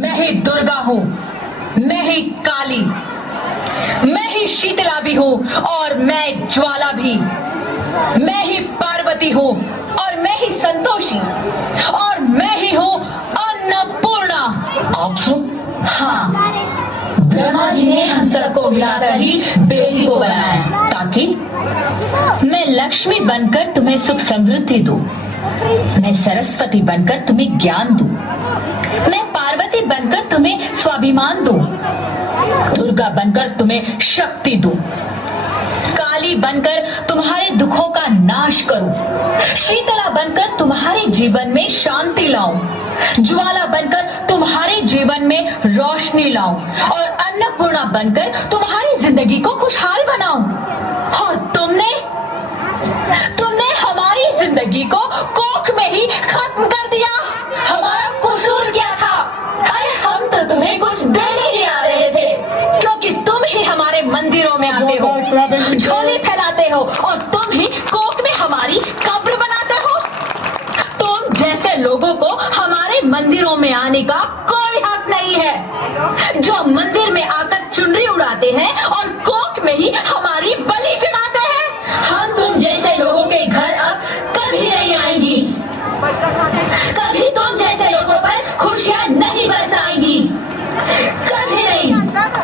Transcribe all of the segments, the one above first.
मैं ही दुर्गा हूँ, मैं ही काली, मैं ही शीतला भी हूँ और मैं ज्वाला भी, मैं ही पार्वती हूँ और मैं ही संतोषी और मैं ही हूँ अन्नपूर्णा। आप सब? हाँ, ब्रह्मा जी ने हम सबको मिलाकर ही बेटी को बनाया ताकि मैं लक्ष्मी बनकर तुम्हें सुख समृद्धि दूं, मैं सरस्वती बनकर तुम्हें ज्ञान दूं, मैं पार्वती बनकर तुम्हें स्वाभिमान दूं, दुर्गा बनकर तुम्हें शक्ति दूं, काली बनकर तुम्हारे दुखों का नाश करूं, शीतला बनकर तुम्हारे जीवन में शांति लाऊं, ज्वाला बनकर तुम्हारे जीवन में रोशनी लाऊं और अन्नपूर्णा बनकर तुम्हारी जिंदगी को खुशहाल बनाऊं। और तुमने हमारी जिंदगी को कोख में ही खत्म कर दिया। हमारा कसूर क्या था? अरे हम तो तुम्हें कुछ देने ही आ रहे थे, क्योंकि तुम ही हमारे मंदिरों में आते हो, झोली फैलाते हो और तुम ही कोख में हमारी कब्र बनाते हो। तुम जैसे लोगों को हमारे मंदिरों में आने का कोई हक नहीं है, जो मंदिर में आकर चुनरी उड़ाते हैं और कोख में ही हमारी बलि चढ़ाते हैं। हम तुम जैसे लोगों के घर अब कभी नहीं आएंगी, कभी तुम जैसे लोगों पर खुशियां नहीं बरसाएंगी, कभी नहीं।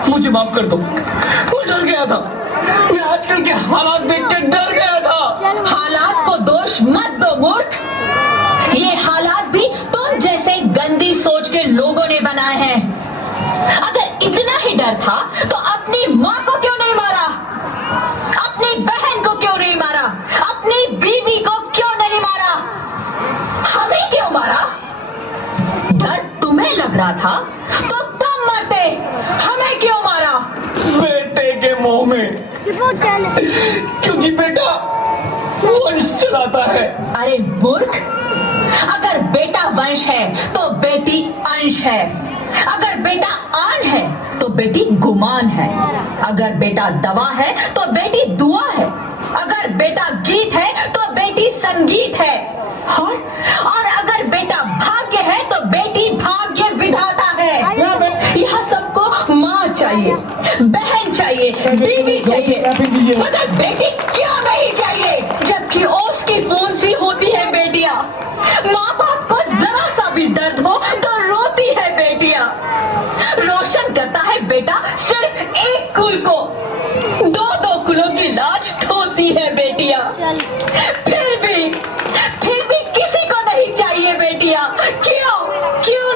मुझे माफ कर दो, मैं डर गया था, मैं आजकल के हालात देख के डर गया था। हालात को दोष मत दो मूर्ख, ये हालात भी तुम जैसे गंदी सोच के लोगों ने बनाए हैं। अगर इतना ही डर था तो अपनी माँ को क्यों नहीं मारा, अपनी बहन को क्यों नहीं मारा, अपनी बीवी को क्यों नहीं मारा, हमें क्यों मारा? डर तुम्हें लग रहा था तो तुम मरते, हमें क्यों मारा? बेटे के मोह में, क्योंकि बेटा वंश चलाता है। अरे मूर्ख, अगर बेटा वंश है तो बेटी अंश है, अगर बेटा आन है तो बेटी गुमान है, अगर बेटा दवा है तो बेटी दुआ है, अगर बेटा गीत है तो बेटी संगीत है, और अगर बेटा भाग्य है तो बेटी भाग्य विधाता है। यहाँ सबको माँ चाहिए, बहन चाहिए, बीवी चाहिए, मगर बेटी क्यों नहीं चाहिए? जबकि ओस की बूंद सी होती है बेटियां, माँ बाप को जरा सा भी दर्द हो तो रोती है बेटियां, रोशन करता है बेटा सिर्फ एक कुल को, दो कुलों की लाज ढोती है बेटियां।